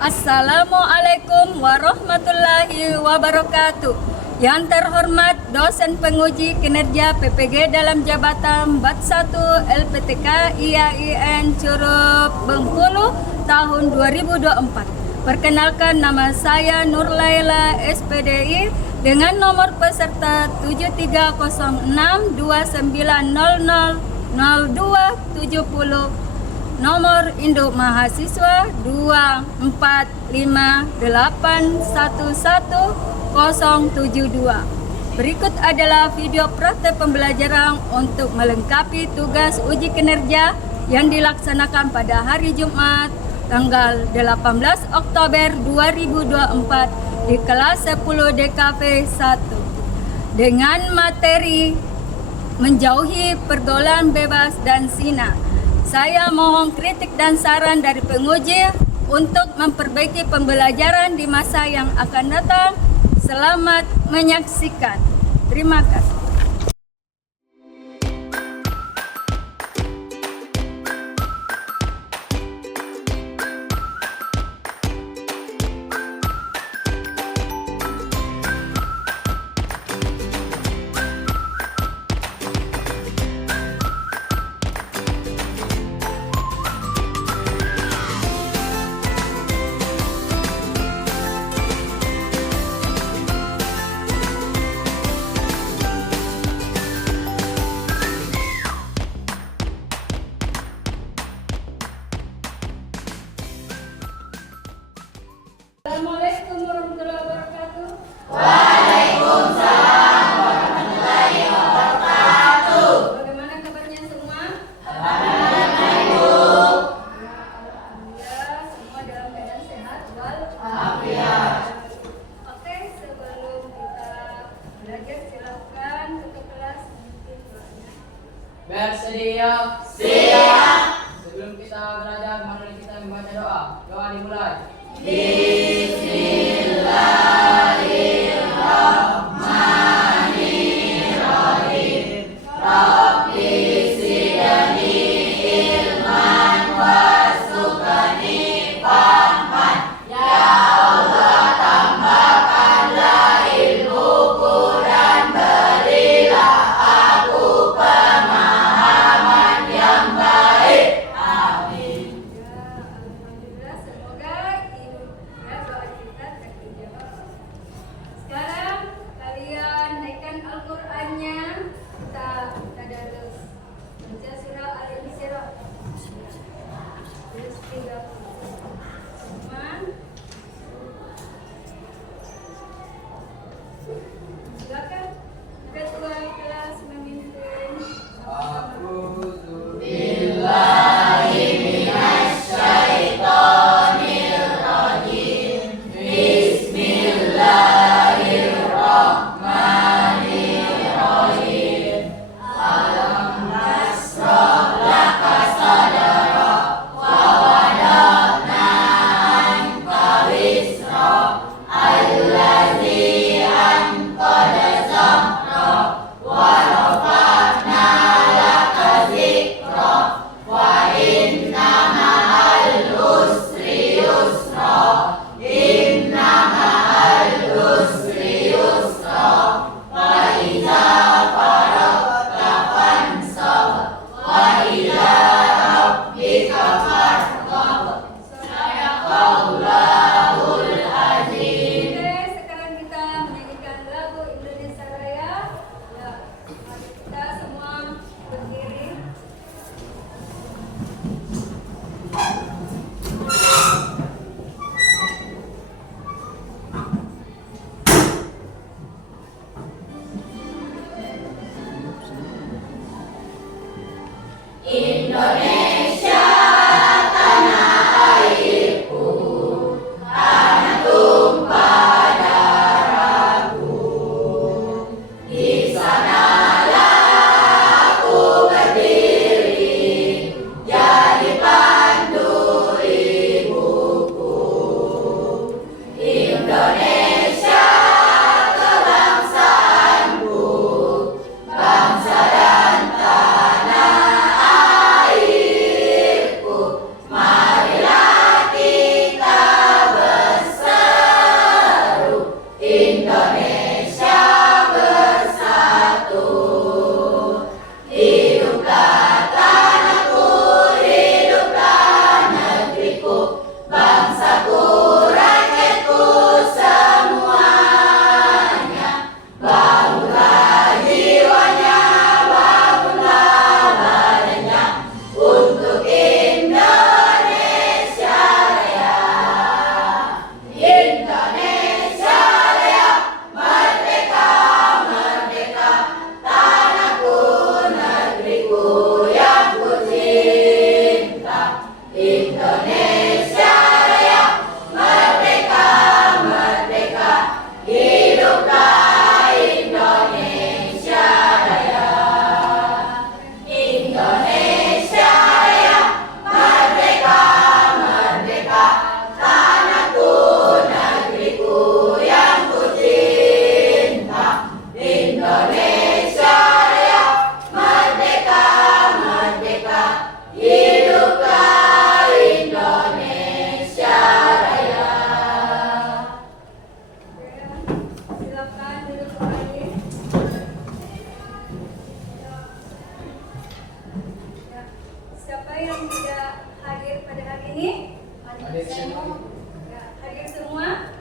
Assalamualaikum warahmatullahi wabarakatuh. Yang terhormat dosen penguji kinerja PPG dalam jabatan BAT 1 LPTK IAIN Curup Bengkulu tahun 2024. Perkenalkan, nama saya Nurlaila SPDI dengan nomor peserta 730629000270. Nomor induk mahasiswa 245811072. Berikut adalah video praktek pembelajaran untuk melengkapi tugas uji kinerja yang dilaksanakan pada hari Jumat tanggal 18 Oktober 2024 di kelas 10 DKV 1 dengan materi menjauhi pergaulan bebas dan zina. Saya mohon kritik dan saran dari penguji untuk memperbaiki pembelajaran di masa yang akan datang. Selamat menyaksikan. Terima kasih. Assalamualaikum warahmatullahi wabarakatuh. Waalaikumsalam warahmatullahi wabarakatuh. Bagaimana kabarnya semua? Alhamdulillah, Ibu. Alhamdulillah, semua dalam keadaan sehat Alhamdulillah. Oke, sebelum kita belajar silakan ke kelas mungkin doanya. Bersedia. Siap. Sebelum kita belajar, mari kita membaca doa. Doa dimulai. Bismillahirrahmanirrahim. Rabbi zidni ilman warzuqni fahman. Ya Allah, tambahkanlah ilmuku dan berilah aku pemahaman yang baik. Amin. Ya, alhamdulillah, semoga doa kita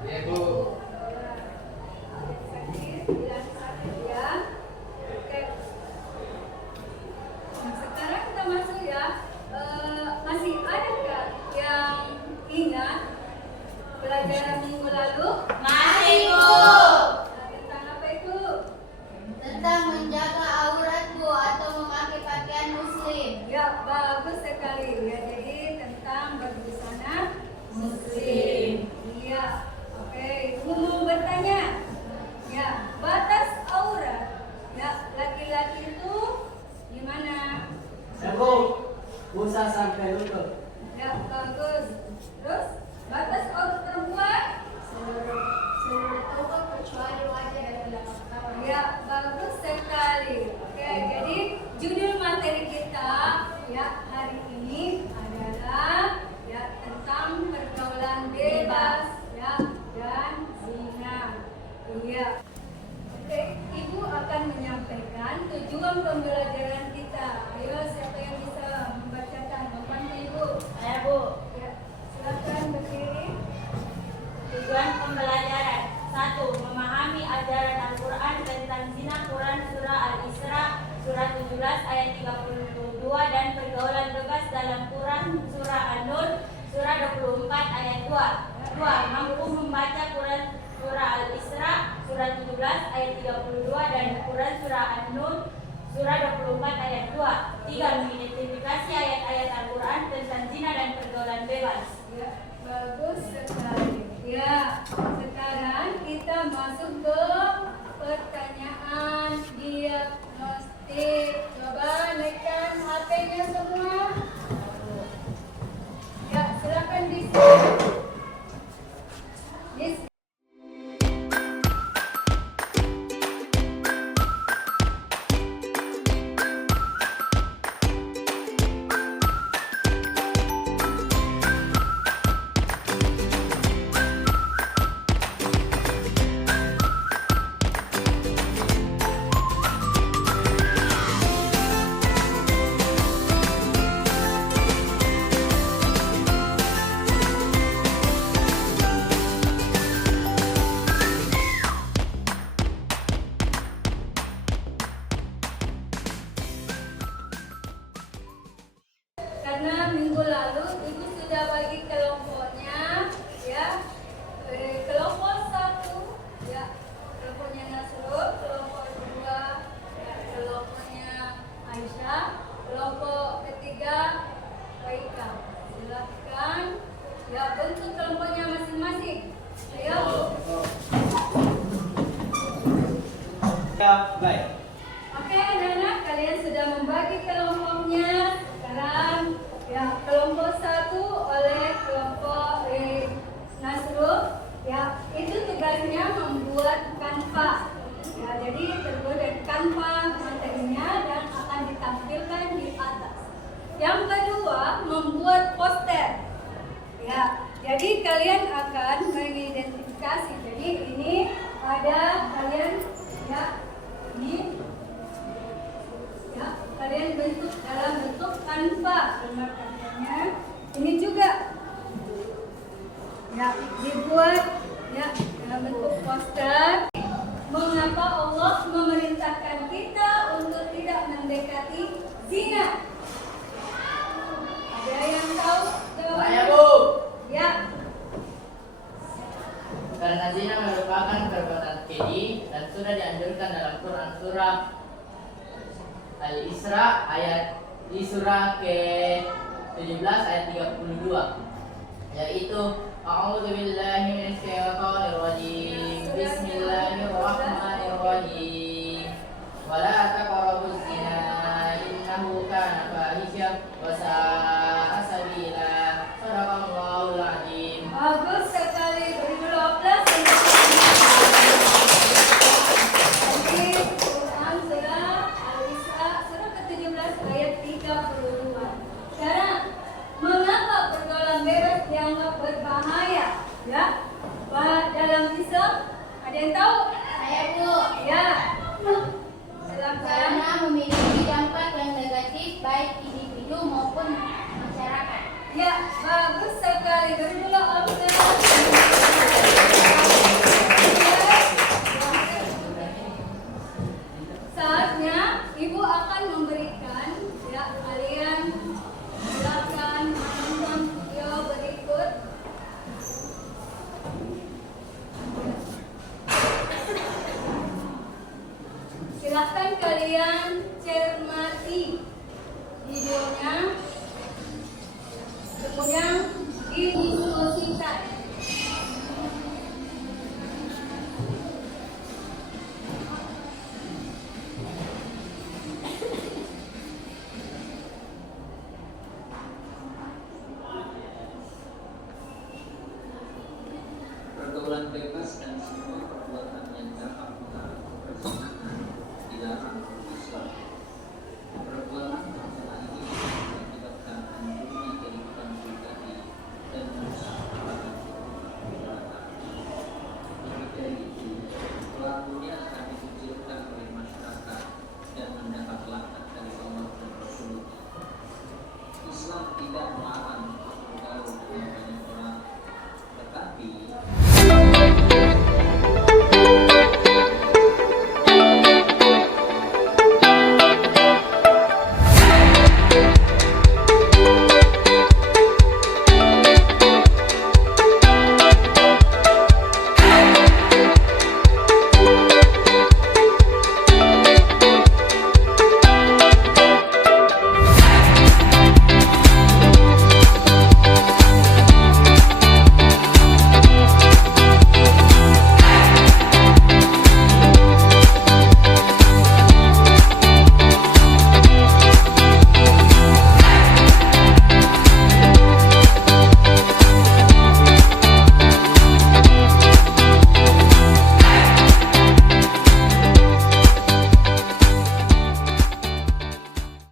Ya, Bu. Bilang sakit ya. Oke. Nah, sekarang kita masuk ya. Masih ada nggak yang ingat pelajaran minggu lalu? Masih, Bu. Nah, tentang apa itu? Tentang menjaga aurat, Bu, atau memakai pakaian muslim. Ya, bagus sekali ya. Jadi tentang berbusana muslim. Iya. Oke, Ibu mau bertanya. Ya, batas aurat. Ya, laki-laki itu gimana? Bu, busa sampai lutut. Ya, bagus. Terus batas aurat perempuan? Seluruh tubuh kecuali wajah dan belakang. Ya, bagus sekali. Oke, jadi judul materi kita ya hari ini adalah ya tentang pergaulan bebas ya dan zina. Iya. Oke, Ibu akan menyampaikan tujuan pembelajaran kita. Ayo, siapa yang bisa membacakan? Membantu Ibu. Saya, Bu. Ya, silakan berdiri. Tujuan pembelajaran 1. Memahami ajaran Al-Quran tentang zina. Quran Surah Al-Isra Surah 17 ayat 32 dan pergaulan bebas dalam Quran Surah An-Nur Surah 24 ayat 2. 2. Mampu membaca Quran Surah Al-Isra Surah 17 ayat 32 dan Quran Surah An-Nur Surah 24 ayat 2. 3. Mengidentifikasi ayat-ayat Al-Quran tentang zina dan pergaulan bebas. Ya, bagus sekali. Ya, sekarang kita masuk ke pertanyaan diagnostik. Coba naikkan HP-nya semua. Ya, silakan di sini. Karena minggu lalu Ibu sudah bagi kelompoknya ya. Kelompok 1 ya, kelompoknya Nasrul, kelompok 2 ya, kelompoknya Aisyah, kelompok ketiga Baika. Silakan ya bentuk kelompoknya masing-masing. Ayo. Ya, baik. Oke, anak-anak, kalian sudah membagi kelompoknya. Sekarang ya kelompok 1 oleh kelompok Nasrul ya, itu tugasnya membuat kanvas. Ya, jadi terbuat dari kanvas materinya dan akan ditampilkan di atas. Yang kedua, membuat poster. Ya, jadi kalian akan mengidentifikasi. Jadi ini ada kalian ya, ini ya, kalian bentuk dalam bentuk kanvas. Gambar kanvasnya ini juga ya dibuat ya dalam bentuk poster. Mengapa Allah memerintahkan kita untuk tidak mendekati zina? Ada yang tahu jawabannya? Saya, Bu. Ya. Karena zina merupakan perbuatan keji dan sudah dianjurkan dalam Quran Surah Al-Isra ayat di surah ke-17 ayat 32, yaitu A'udzubillahi minasyaitonirrajim. Bismillahirrahmanirrahim. Wala taqrabuz zina innahu kana fahisyah wa sa'a sabila. Shadaqallahul adzim. Bagus sekali, beri dulu aplaus. Jadi Quran surah Al-Isra surah ke-17 ayat 32. Sekarang, mengapa pergaulan bebas dianggap berbahaya? Ya, dalam Islam ada yang tahu? Saya, Bu. Ya, silakan. Karena memiliki dampak yang negatif baik individu maupun masyarakat. Ya, bagus sekali. Beri dulu aplaus. Pergaulan bebas dan semua perbuatan yang dapat mengarah perzinahan dilarang oleh Islam. Perbuatan berzina ini mengakibatkan hancurnya kehidupan pribadi dan merusak hubungan keluarga. Lebih dari itu, pelakunya akan dikucilkan oleh masyarakat dan mendapat laknat dari Allah dan Rasulullah. Islam tidak melarang bergaul dengan banyak orang, tetapi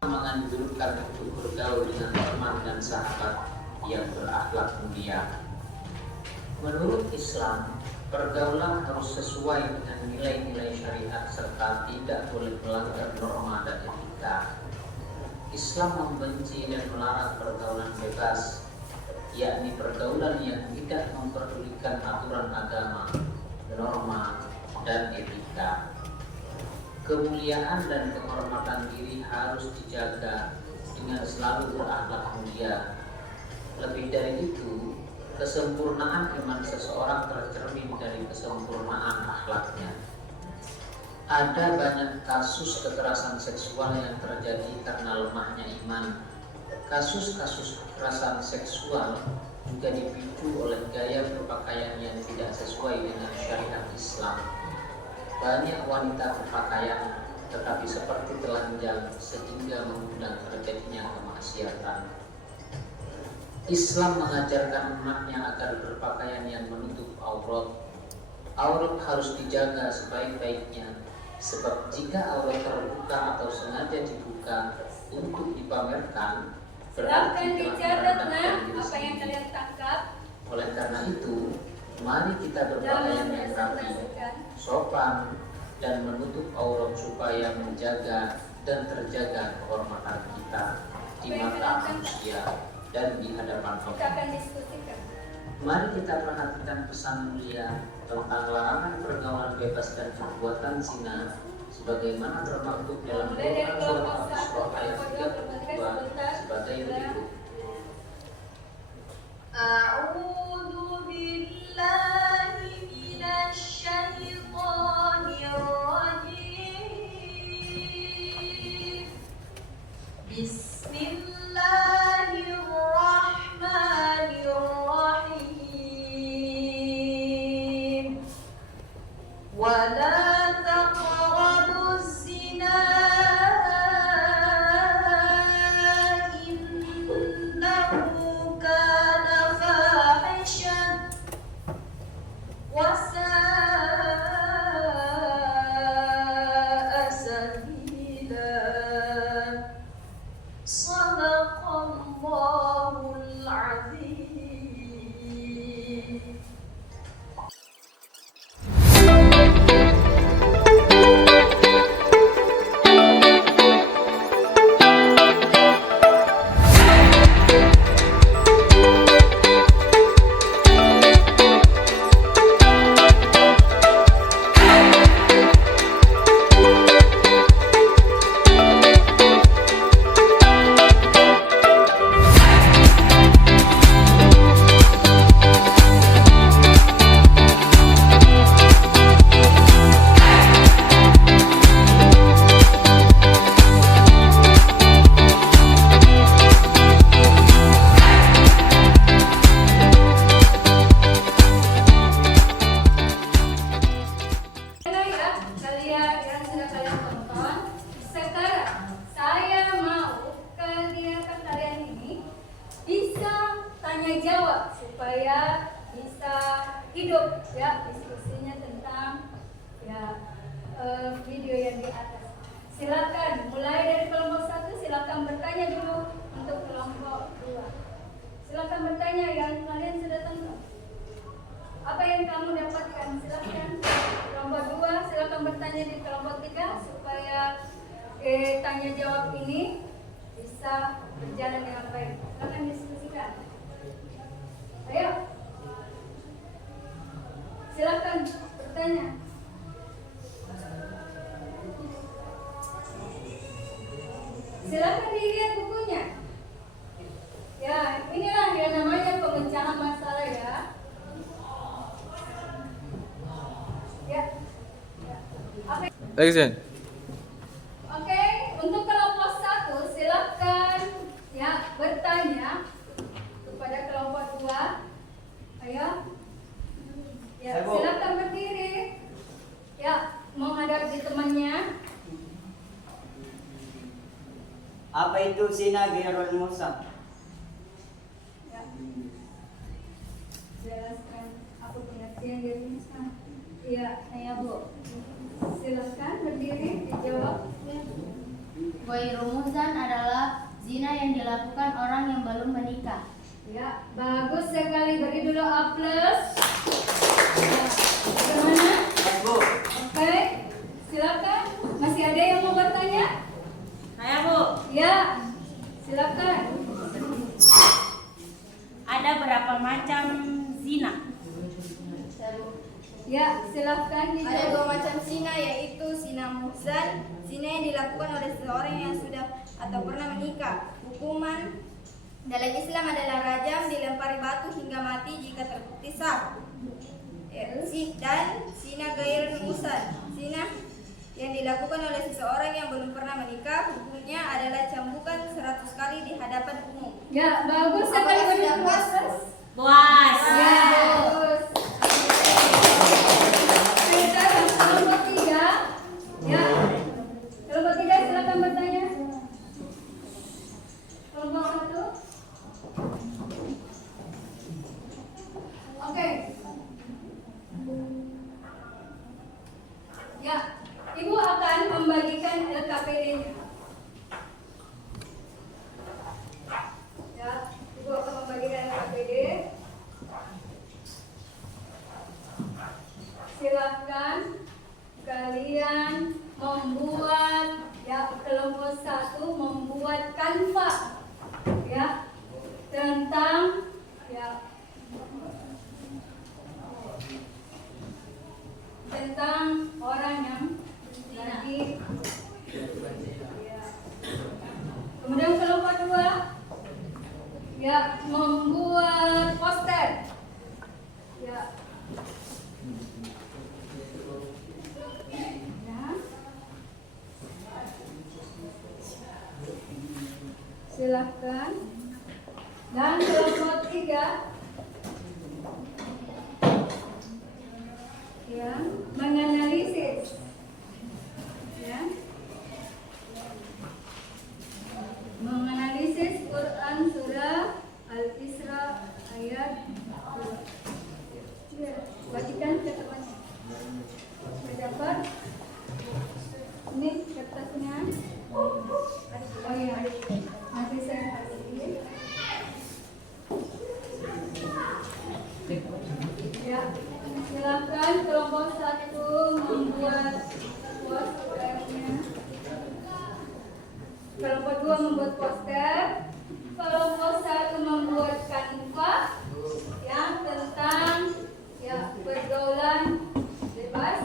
menganjurkan untuk bergaul dengan teman dan sahabat yang berakhlak mulia. Menurut Islam, pergaulan harus sesuai dengan nilai-nilai syariat serta tidak boleh melanggar norma dan etika. Islam membenci dan melarang pergaulan bebas, yakni pergaulan yang tidak memperdulikan aturan agama, norma, dan etika. Kemuliaan dan kehormatan diri harus dijaga dengan selalu berakhlak mulia. Lebih dari itu, kesempurnaan iman seseorang tercermin dari kesempurnaan akhlaknya. Ada banyak kasus kekerasan seksual yang terjadi karena lemahnya iman. Kasus-kasus kekerasan seksual juga dipicu oleh gaya berpakaian yang tidak sesuai dengan syariat Islam. Banyak wanita berpakaian tetapi seperti telanjang sehingga mengundang terjadinya kemaksiatan. Islam mengajarkan umatnya agar berpakaian yang menutup aurat. Aurat harus dijaga sebaik-baiknya, sebab jika aurat terbuka atau sengaja dibuka untuk dipamerkan, Silahkan berarti telah dicatat merendahkan diri apa yang sendiri. kalian tangkap. Oleh karena itu, mari kita berpakaian yang rapi, sopan, dan menutup aurat supaya menjaga dan terjaga kehormatan kita di mata manusia dan di hadapan Kita Allah. akan diskusikan. Mari kita perhatikan pesan mulia tentang larangan pergaulan bebas dan perbuatan zina sebagaimana termaktub dalam Mulai dari Quran kelompok Surat 1 Al-Isra ayat 32 sebagai berikut. A'udzu billahi minasy syaithanir rajim. Bismillahirrahmanirrahim. Wala taqrabuz zina innahu kana fahishan wa sa'a sabila. Sadaqallahul azim. hidup. Ya, diskusinya tentang video yang di atas. Silakan mulai dari kelompok 1, silakan bertanya dulu untuk kelompok 2. Silakan bertanya yang kalian sudah tahu. Apa yang kamu dapatkan? Silakan. Kelompok 2 silakan bertanya di kelompok 3 supaya tanya jawab ini bisa berjalan dengan baik. Silakan diskusikan. Ayo. Silakan bertanya. Silakan dilihat bukunya. Ya, inilah yang namanya pemecahan masalah ya. Ya. Apa? Action. Oke, untuk kelompok 1 silakan ya bertanya kepada kelompok 2. Ayo. Ya, silakan berdiri. Ya, menghadap di temannya. Apa itu Sina Gairul Musa? Ya. Jelaskan apa pengertian dari Musa. Iya, Bu. Silakan berdiri dijawab. Ghairul muhsan adalah zina yang dilakukan orang yang belum menikah. Ya, bagus sekali. Beri dulu A+. Ya, bagaimana? Bu. Oke, silakan. Masih ada yang mau bertanya? Saya Bu, Ya, silakan. ada berapa macam zina? Ya, silakan Ada dijawab. 2 macam zina, yaitu zina muhsan, zina yang dilakukan oleh seseorang yang sudah atau pernah menikah. Hukuman dalam Islam adalah rajam, dilempari batu hingga mati jika terbukti sah. Dan zina gairul muhsan, zina yang dilakukan oleh seseorang yang belum pernah menikah, hukumnya adalah cambukan 100 kali di hadapan umum. Ya, bagus sekali. Apakah sudah Beri puas? proses. Puas. Ya, bagus. Sekarang kelompok 3. Ya, kelompok 3 silakan bertanya. Kelompok 1. Oke. Ya, Ibu akan membagikan LKPD-nya. Ya, Ibu akan membagikan LKPD. Silakan kalian membuat kelompok 1 membuat kanva tentang tentang orang yang nanti kemudian kelompok 2 membuat poster silahkan. Dan kelompok 3 menganalisis menganalisis Quran surah Al-Isra ayat 2. Bagikan ke temannya. Dapat ini kertasnya. Oh iya, nanti saya kasih. Ya, silakan kelompok 1 membuat posternya. Kelompok 2 membuat poster. Kelompok 1 membuat kanva yang tentang pergaulan bebas.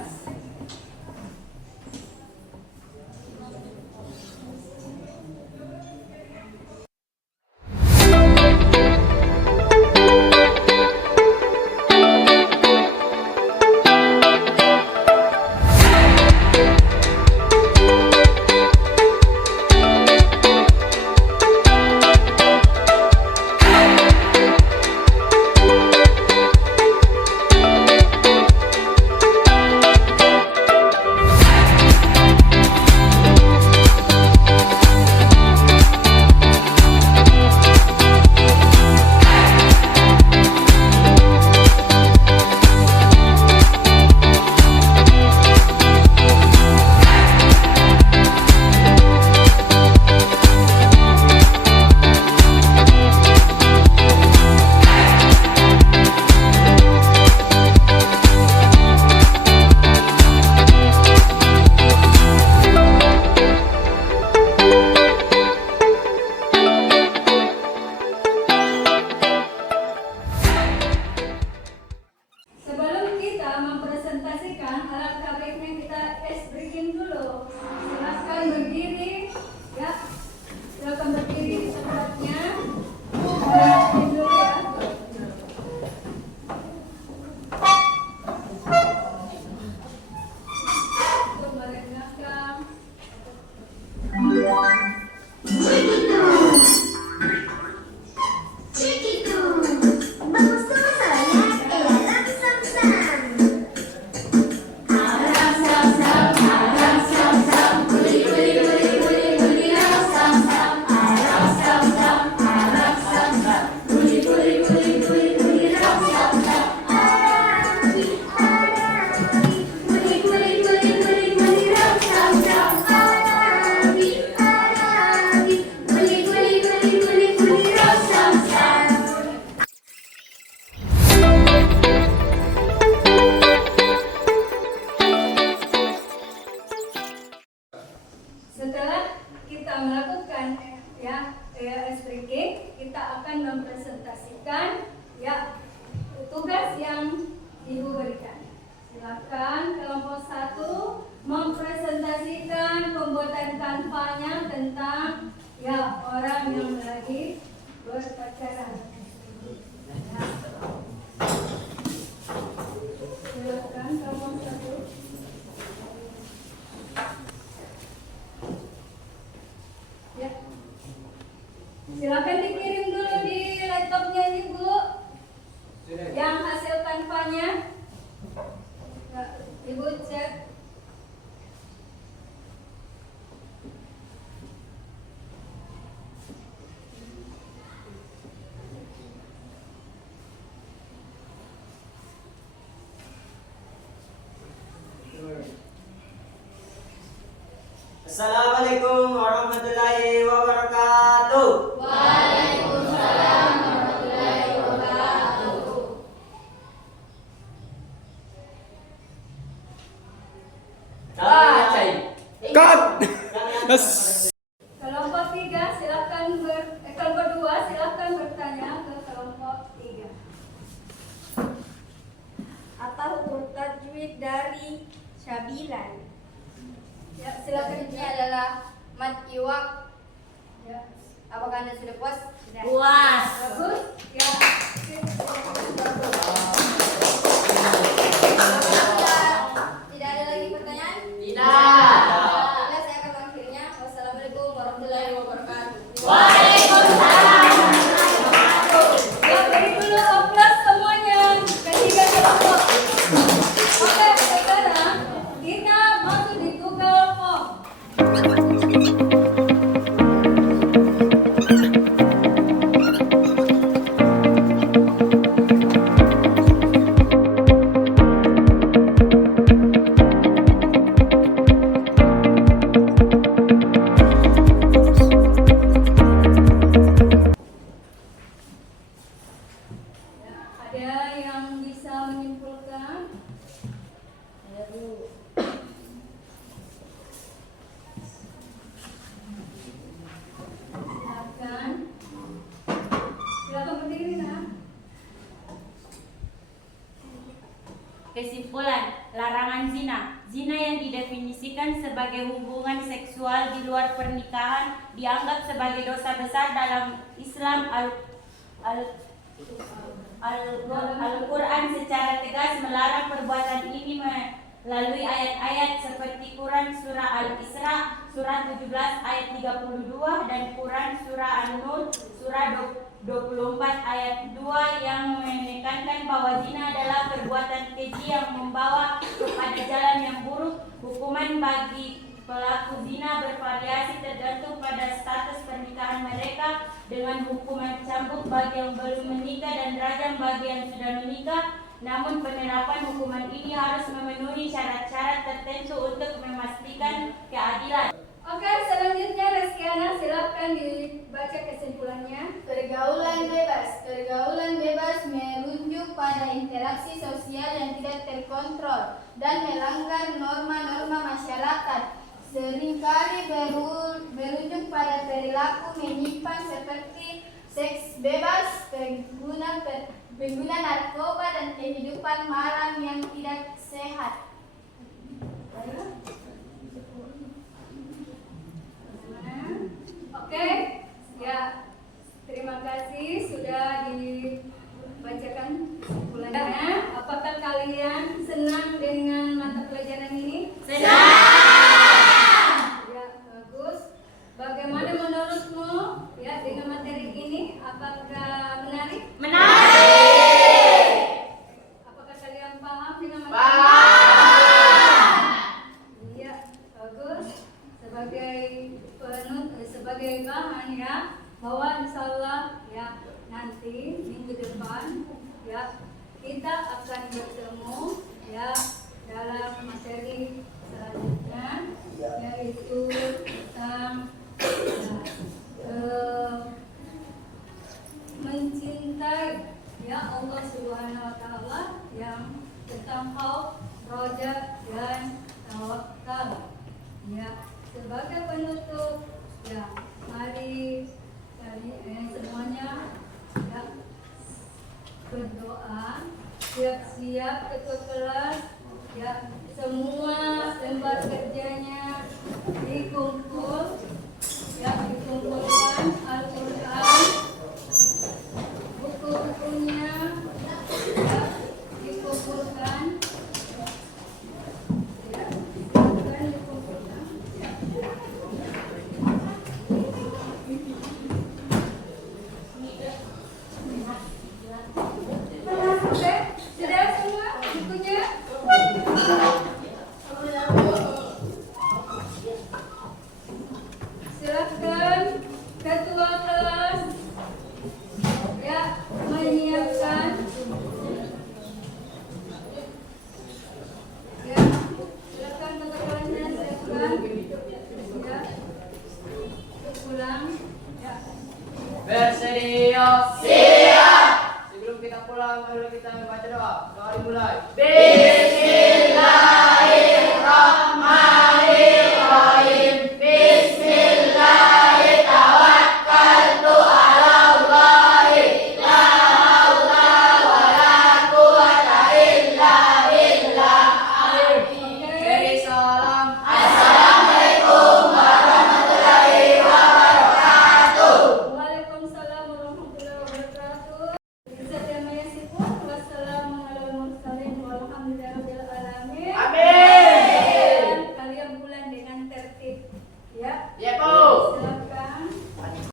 mempresentasikan, alangkah baiknya kita breaking dulu. Silakan berdiri, ya. Silakan berdiri di tempatnya. Breaking dulu ya. Untuk merendahkan. Setelah kita melakukan ice breaking, kita akan mempresentasikan tugas yang Ibu berikan. Silakan kelompok 1 mempresentasikan pembuatan kanvanya tentang orang yang lagi berpacaran. Silakan kelompok 1. Ya. Silakan dikirim dulu di laptopnya Ibu yang hasil kanvanya. Ya, Ibu cek. Assalamualaikum warahmatullahi wabarakatuh. Waalaikumsalam warahmatullahi wabarakatuh. Kelompok 3 silakan kelompok 2 silakan bertanya ke kelompok 3. Apa hukum tajwid dari Syabilan? Ya, silakan Ini adalah mat iwak. Ya. Apakah Anda sudah puas? Sudah. Puas. Bagus. Ya. Tidak ada lagi pertanyaan? Tidak. Oke, saya akan mengakhirinya. Wassalamualaikum warahmatullahi wabarakatuh. Ya, beri dulu aplaus semuanya. Ketiga kelompok. Oke, sekarang kita masuk di Google Form. Ya, ada yang bisa menyimpulkan? Silakan. Silakan berdiri, Nak. Kesimpulan, larangan zina. Zina yang didefinisikan sebagai hubungan seksual di luar pernikahan dianggap sebagai dosa besar dalam Islam. Al-Quran secara tegas melarang perbuatan ini melalui ayat-ayat seperti Quran Surah Al-Isra Surah 17 ayat 32 dan Quran Surah An-Nur Surah 24 ayat 2 yang menekankan bahwa zina adalah perbuatan keji yang membawa kepada jalan yang buruk. Hukuman bagi pelaku zina bervariasi tergantung pada status pernikahan mereka, dengan hukuman cambuk bagi yang belum menikah dan rajam bagi yang sudah menikah. Namun penerapan hukuman ini harus memenuhi syarat-syarat tertentu untuk memastikan keadilan. Oke, selanjutnya Reskiana silakan dibaca kesimpulannya. Pergaulan bebas. Pergaulan bebas merujuk pada interaksi sosial yang tidak terkontrol dan melanggar norma-norma masyarakat. Seringkali merujuk pada perilaku menyimpang seperti seks bebas, pengguna narkoba dan kehidupan malam yang tidak sehat. Oke, ya terima kasih sudah dibacakan kesimpulannya. Apakah kalian senang dengan mata pelajaran ini? Senang. Ya, bagus. Bagaimana menurutmu ya dengan materi ini? Apakah menarik? Menarik. Apakah kalian paham dengan materi? Paham. Iya, bagus. Sebagai bahan ya, bahwa insya Allah ya nanti minggu depan ya kita akan bertemu ya dalam materi selanjutnya, yaitu tentang mencintai ya Allah Subhanahu Wa Taala, yang tentang khauf, roja dan tawakal. Ya, sebagai penutup ya, mari semuanya ya berdoa, siap-siap ketua kelas ya, semua lembar kerjanya dikumpul ya, dikumpulkan Al-Quran, buku-bukunya ya, dikumpulkan ya, silakan dikumpulkan ya. Oke, sudah semua bukunya? Silakan ketua kelas ya menyiapkan ya, silakan ketua kelasnya siapkan ya pulang ya. Bersedia. Siap. Sebelum kita pulang, mari kita membaca doa. Doa dimulai.